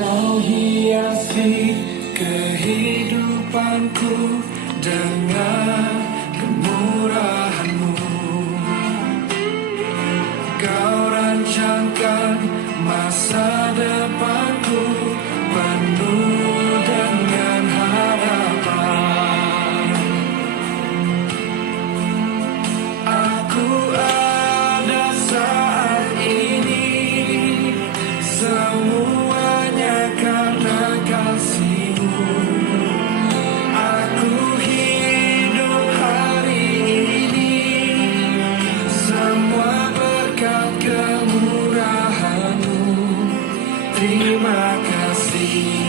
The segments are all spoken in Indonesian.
Kau hiasi kehidupanku dengan kemurahan-Mu. Kau rancangkan masa depanku penuh dengan harapan. Aku ada saat ini semuanya karena kasih-Mu. Aku hidup hari ini semua berkat kemurahan-Mu. Terima kasih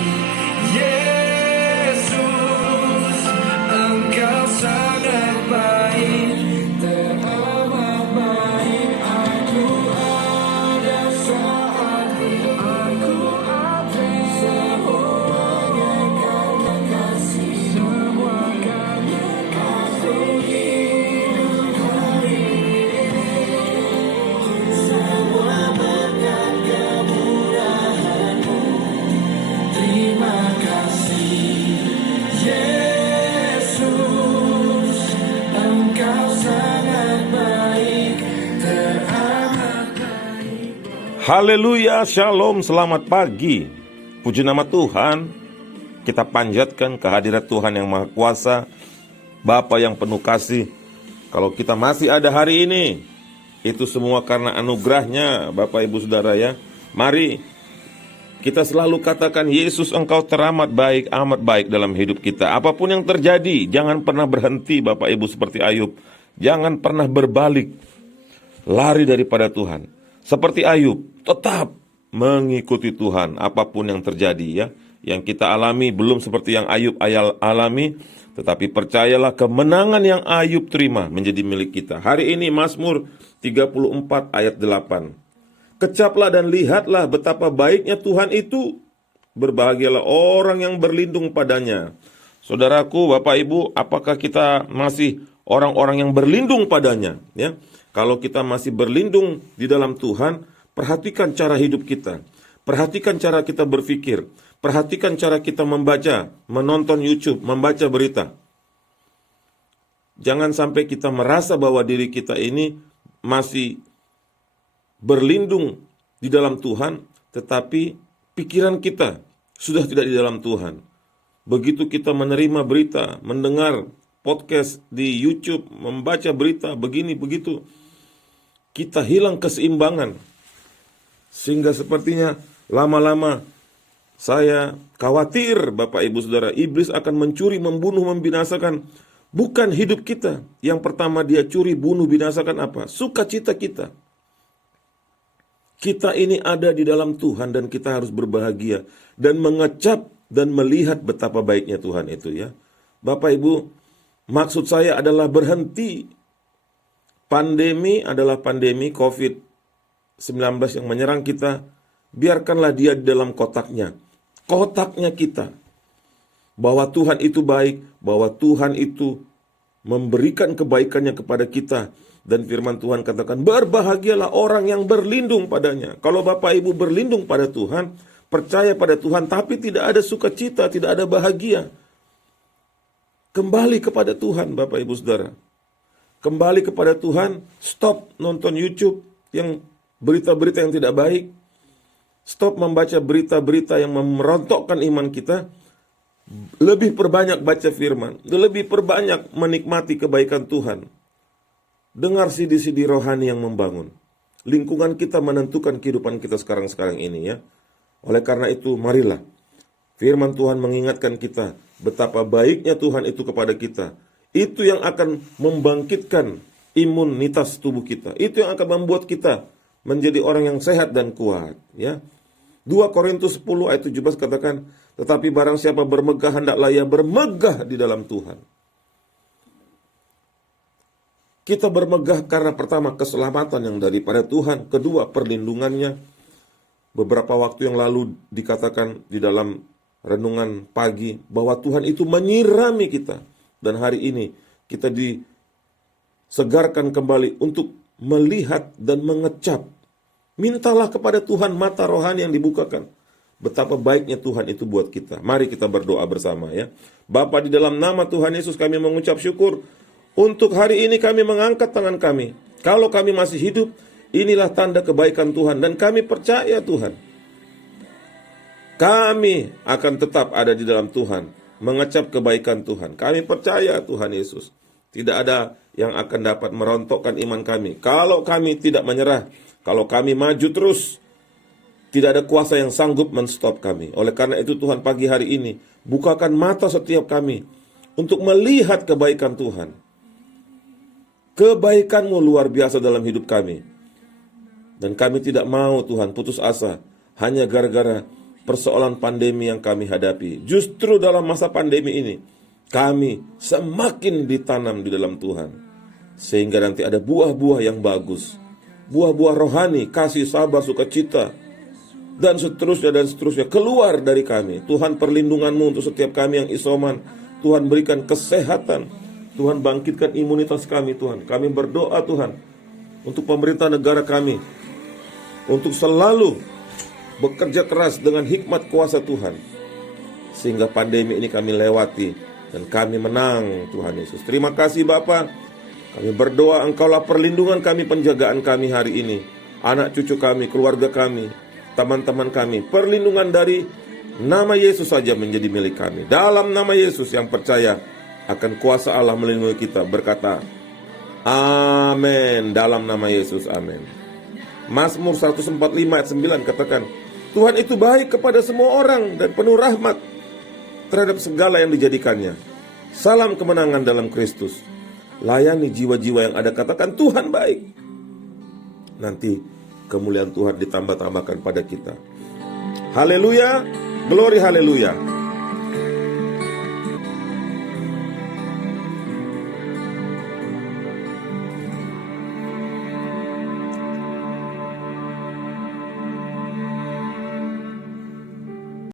Yesus, Engkau sangat baik, teramat baik. Aku ada saat ini, aku ada semuanya karena kasih, semua karena kasih. Hidup hari ini semua berkat kemurahan-Mu. Terima kasih Yesus, Engkau sangat baik, teramat baik. Haleluya, shalom, selamat pagi. Puji nama Tuhan. Kita panjatkan kehadirat Tuhan yang Maha Kuasa, Bapa yang penuh kasih. Kalau kita masih ada hari ini, itu semua karena anugerahnya, Bapak Ibu Saudara ya. Mari kita selalu katakan, Yesus, Engkau teramat baik, amat baik dalam hidup kita. Apapun yang terjadi, jangan pernah berhenti Bapak Ibu seperti Ayub. Jangan pernah berbalik, lari daripada Tuhan. Seperti Ayub, tetap mengikuti Tuhan apapun yang terjadi ya. Yang kita alami belum seperti yang Ayub alami, tetapi percayalah kemenangan yang Ayub terima menjadi milik kita. Hari ini Mazmur 34 ayat 8. Kecaplah dan lihatlah betapa baiknya Tuhan itu. Berbahagialah orang yang berlindung padanya. Saudaraku, Bapak Ibu, apakah kita masih orang-orang yang berlindung padanya? Ya, kalau kita masih berlindung di dalam Tuhan, perhatikan cara hidup kita. Perhatikan cara kita berpikir. Perhatikan cara kita membaca, menonton YouTube, membaca berita. Jangan sampai kita merasa bahwa diri kita ini masih berlindung di dalam Tuhan, tetapi pikiran kita sudah tidak di dalam Tuhan. Begitu kita menerima berita, mendengar podcast di YouTube, membaca berita begini begitu, kita hilang keseimbangan. Sehingga sepertinya lama-lama saya khawatir, Bapak Ibu Saudara, iblis akan mencuri, membunuh, membinasakan bukan hidup kita. Yang pertama dia curi, bunuh, binasakan apa? Sukacita kita. Kita ini ada di dalam Tuhan dan kita harus berbahagia dan mengecap dan melihat betapa baiknya Tuhan itu ya. Bapak Ibu, maksud saya adalah berhenti. Pandemi adalah pandemi COVID-19 yang menyerang kita. Biarkanlah dia di dalam kotaknya. Kotaknya kita. Bahwa Tuhan itu baik, bahwa Tuhan itu memberikan kebaikannya kepada kita. Dan firman Tuhan katakan, berbahagialah orang yang berlindung padanya. Kalau Bapak Ibu berlindung pada Tuhan, percaya pada Tuhan, tapi tidak ada sukacita, tidak ada bahagia, kembali kepada Tuhan, Bapak Ibu Saudara. Kembali kepada Tuhan, stop nonton YouTube yang berita-berita yang tidak baik. Stop membaca berita-berita yang merontokkan iman kita. Lebih perbanyak baca firman, lebih perbanyak menikmati kebaikan Tuhan. Dengar CD-CD rohani yang membangun. Lingkungan kita menentukan kehidupan kita sekarang-sekarang ini ya. Oleh karena itu, marilah firman Tuhan mengingatkan kita betapa baiknya Tuhan itu kepada kita. Itu yang akan membangkitkan imunitas tubuh kita. Itu yang akan membuat kita menjadi orang yang sehat dan kuat ya. 2 Korintus 10 ayat 17 katakan, tetapi barang siapa bermegah, hendaklah ia bermegah di dalam Tuhan. Kita bermegah karena pertama keselamatan yang daripada Tuhan, kedua perlindungannya. Beberapa waktu yang lalu dikatakan di dalam renungan pagi bahwa Tuhan itu menyirami kita. Dan hari ini kita disegarkan kembali untuk melihat dan mengecap. Mintalah kepada Tuhan mata rohani yang dibukakan. betapa baiknya Tuhan itu buat kita. Mari kita berdoa bersama ya. Bapa, di dalam nama Tuhan Yesus kami mengucap syukur. Untuk hari ini kami mengangkat tangan kami. Kalau kami masih hidup, inilah tanda kebaikan Tuhan. Dan kami percaya Tuhan, kami akan tetap ada di dalam Tuhan, mengecap kebaikan Tuhan. Kami percaya Tuhan Yesus, tidak ada yang akan dapat merontokkan iman kami. Kalau kami tidak menyerah, kalau kami maju terus, tidak ada kuasa yang sanggup menstop kami. Oleh karena itu Tuhan, pagi hari ini bukakan mata setiap kami untuk melihat kebaikan Tuhan. Kebaikan-Mu luar biasa dalam hidup kami. Dan kami tidak mau Tuhan putus asa hanya gara-gara persoalan pandemi yang kami hadapi. Justru dalam masa pandemi ini kami semakin ditanam di dalam Tuhan, sehingga nanti ada buah-buah yang bagus, buah-buah rohani, kasih, sabar, sukacita, dan seterusnya keluar dari kami. Tuhan, perlindungan-Mu untuk setiap kami yang isoman. Tuhan, berikan kesehatan. Tuhan, bangkitkan imunitas kami Tuhan. Kami berdoa Tuhan untuk pemerintah negara kami, untuk selalu bekerja keras dengan hikmat kuasa Tuhan, sehingga pandemi ini kami lewati dan kami menang Tuhan Yesus. Terima kasih Bapa. Kami berdoa Engkaulah perlindungan kami, penjagaan kami hari ini. Anak cucu kami, keluarga kami, teman-teman kami, perlindungan dari nama Yesus saja menjadi milik kami. Dalam nama Yesus yang percaya akan kuasa Allah melindungi kita, berkata amin. Dalam nama Yesus, amin. Mazmur 145 ayat 9 katakan, Tuhan itu baik kepada semua orang dan penuh rahmat terhadap segala yang dijadikannya. Salam kemenangan dalam Kristus. Layani jiwa-jiwa yang ada, katakan Tuhan baik. Nanti kemuliaan Tuhan ditambah-tambahkan pada kita. Haleluya, glory haleluya.